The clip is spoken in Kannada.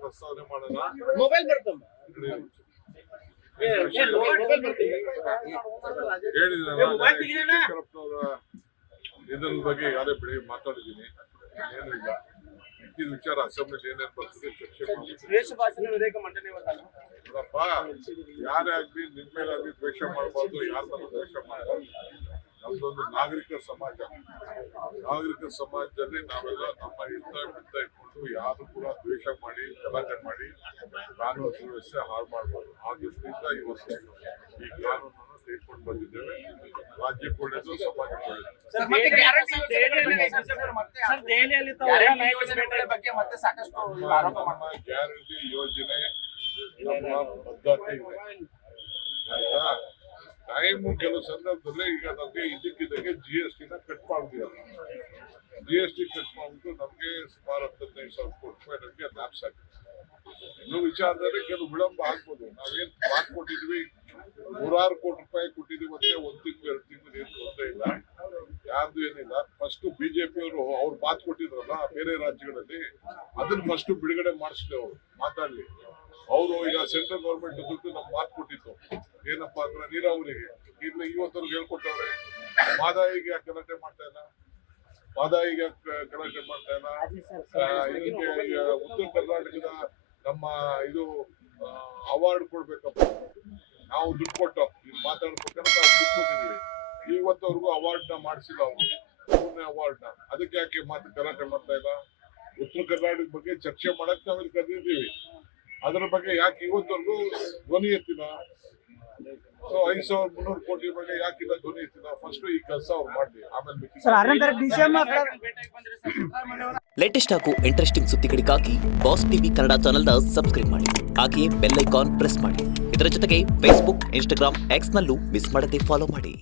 ಪ್ರಸ್ತಾವನೆ ಮಾಡೋಣ. ಮೊಬೈಲ್ ಬರ್ತಮ್ಮ ಹೇಳಿದ್ರಪ್ಪ ಇದರ ಬಗ್ಗೆ ಯಾರೇ ಬಿಡಿ ಮಾತಾಡಿದ್ದೀನಿ. ಏನು ಇಲ್ಲ, ಈ ವಿಚಾರ ಅಸೆಂಬ್ಲಿ ಏನೇನು ಬರ್ತದೆ ಚರ್ಚೆ ನೋಡಪ್ಪ. ಯಾರೇ ಆಗ್ಲಿ ನಿಮ್ ಮೇಲಾಗ್ಲಿ ದ್ವೇಷ ಮಾಡಬಾರ್ದು, ಯಾರನ್ನ ದ್ವೇಷ ಮಾಡಬಾರ್ದು. ನಮ್ದೊಂದು ನಾಗರಿಕ ಸಮಾಜ. ನಾಗರಿಕ ಸಮಾಜದಲ್ಲಿ ನಾವೆಲ್ಲ ನಮ್ಮ ಇರ್ತಾ ಇಟ್ಕೊಂಡು ಯಾರು ಕೂಡ ದ್ವೇಷ ಮಾಡಿ ಗಲಾಟೆ ಮಾಡಿ ಕಾನೂನು ಸುವ್ಯವಸ್ಥೆ ಹಾಳು ಮಾಡಬಾರ್ದು. ಆ ದೃಷ್ಟಿಯಿಂದ ಇವತ್ತು ಈ ಕಾನೂನನ್ನು ತೆಗೆದುಕೊಂಡು ಬಂದಿದ್ದೇವೆ. ರಾಜ್ಯಕ್ಕೆ ಒಳ್ಳೆಯದು, ಸಮಾಜಕ್ಕೆ ಒಳ್ಳೆಯದು. ನಮ್ಮ ಗ್ಯಾರಂಟಿ ಯೋಜನೆ ನಮ್ಮ ಬದ್ಧತೆ ಇದೆ ಆಯ್ತಾ. ಟೈಮು ಕೆಲವು ಸಂದರ್ಭದಲ್ಲಿ ಈಗ ನಮಗೆ ಇದಕ್ಕಿದ್ದಂಗೆ GST ಕಟ್ ಮಾಡ್ತೀವಿ. GST ಕಟ್ ಮಾಡ್ಬಿಟ್ಟು ನಮಗೆ ಸುಮಾರು 15,000 ಕೋಟಿ ರೂಪಾಯಿ ನಮಗೆ ಲ್ಯಾಪ್ಸ್ ಆಗಿದೆ. ಇನ್ನೂ ವಿಚಾರದಲ್ಲಿ ಕೆಲವು ವಿಳಂಬ ಆಗ್ಬೋದು. ನಾವೇನ್ ಮಾತು ಕೊಟ್ಟಿದ್ವಿ, 100 ಕೋಟಿ ರೂಪಾಯಿ ಕೊಟ್ಟಿದ್ವಿ, ಮತ್ತೆ 1 ತಿಂಗಳು 2 ತಿಂಗಳು ಏನು ತೊಂದರೆ ಇಲ್ಲ, ಯಾರ್ದು ಏನಿಲ್ಲ. ಫಸ್ಟ್ ಬಿಜೆಪಿಯವರು ಅವ್ರು ಮಾತು ಕೊಟ್ಟಿದ್ರಲ್ಲ ಬೇರೆ ರಾಜ್ಯಗಳಲ್ಲಿ, ಅದನ್ನ ಫಸ್ಟ್ ಬಿಡುಗಡೆ ಮಾಡಿಸ್ಲಿ, ಅವ್ರು ಮಾತಾಡ್ಲಿ. ಅವರು ಈಗ ಸೆಂಟ್ರಲ್ ಗೌರ್ಮೆಂಟ್ ದುಡ್ಡು ನಮ್ಗೆ ಮಾತು ಕೊಟ್ಟಿತ್ತು ಏನಪ್ಪಾ ಅಂದ್ರೆ ನೀರಾವರಿಗೆ. ಇಲ್ಲ ಇವತ್ತವ್ರಿಗೆ ಹೇಳ್ಕೊಟ್ಟವ್ರೆ. ಮಾದಾಯಿಗೆ ಯಾಕೆ ಗಲಾಟೆ ಮಾಡ್ತಾ ಇಲ್ಲ, ಮಾದಾಯಿಗೆ ಗಲಾಟೆ ಮಾಡ್ತಾ ಇಲ್ಲ. ಇದಕ್ಕೆ ಈಗ ಉತ್ತರ ಕರ್ನಾಟಕದ ನಮ್ಮ ಇದು ಅವಾರ್ಡ್ ಕೊಡ್ಬೇಕಪ್ಪ, ನಾವು ದುಡ್ಡು ಕೊಟ್ಟು ಇದು ಮಾತಾಡ್ಬೇಕಂತ ನಾವು ದುಡ್ಡು ಕೊಟ್ಟಿದೀವಿ. ಇವತ್ತವರೆಗೂ ಅವಾರ್ಡ್ನ ಮಾಡಿಸಿಲ್ಲ ಅವರು, 3ನೇ ಅವಾರ್ಡ್ನ. ಅದಕ್ಕೆ ಯಾಕೆ ಗಲಾಟೆ ಮಾಡ್ತಾ ಇಲ್ಲ? ಉತ್ತರ ಕರ್ನಾಟಕದ ಬಗ್ಗೆ ಚರ್ಚೆ ಮಾಡಕ್ ನಾವಿಲ್ಲಿ ಕರೆದಿದ್ದೀವಿ. ಅದರ ಬಗ್ಗೆ ಯಾಕೆ ಇವತ್ತವರೆಗೂ ಧ್ವನಿ ಎತ್ತಿಲ್ಲ? ಸೊ 5,300 ಕೋಟಿ ಬಗ್ಗೆ ಯಾಕಿಲ್ಲ ಧ್ವನಿ ಎತ್ತಿಲ್ಲ? ಫಸ್ಟ್ ಈ ಕೆಲಸ ಅವ್ರು ಮಾಡ್ಲಿ, ಆಮೇಲೆ ಲೇಟೆಸ್ಟ್ ಹಾಗೂ ಇಂಟ್ರೆಸ್ಟಿಂಗ್ ಸುದ್ದಿಗಳಿಗಾಗಿ ಬಾಸ್ ಟಿವಿ ಕನ್ನಡ ಚಾನೆಲ್ನ ಸಬ್ಸ್ಕ್ರೈಬ್ ಮಾಡಿ. ಹಾಗೆಯೇ ಬೆಲ್ ಐಕಾನ್ ಪ್ರೆಸ್ ಮಾಡಿ. ಇದರ ಜೊತೆಗೆ ಫೇಸ್ಬುಕ್, ಇನ್ಸ್ಟಾಗ್ರಾಮ್, ಎಕ್ಸ್ ನಲ್ಲೂ ಮಿಸ್ ಮಾಡದೆ ಫಾಲೋ ಮಾಡಿ.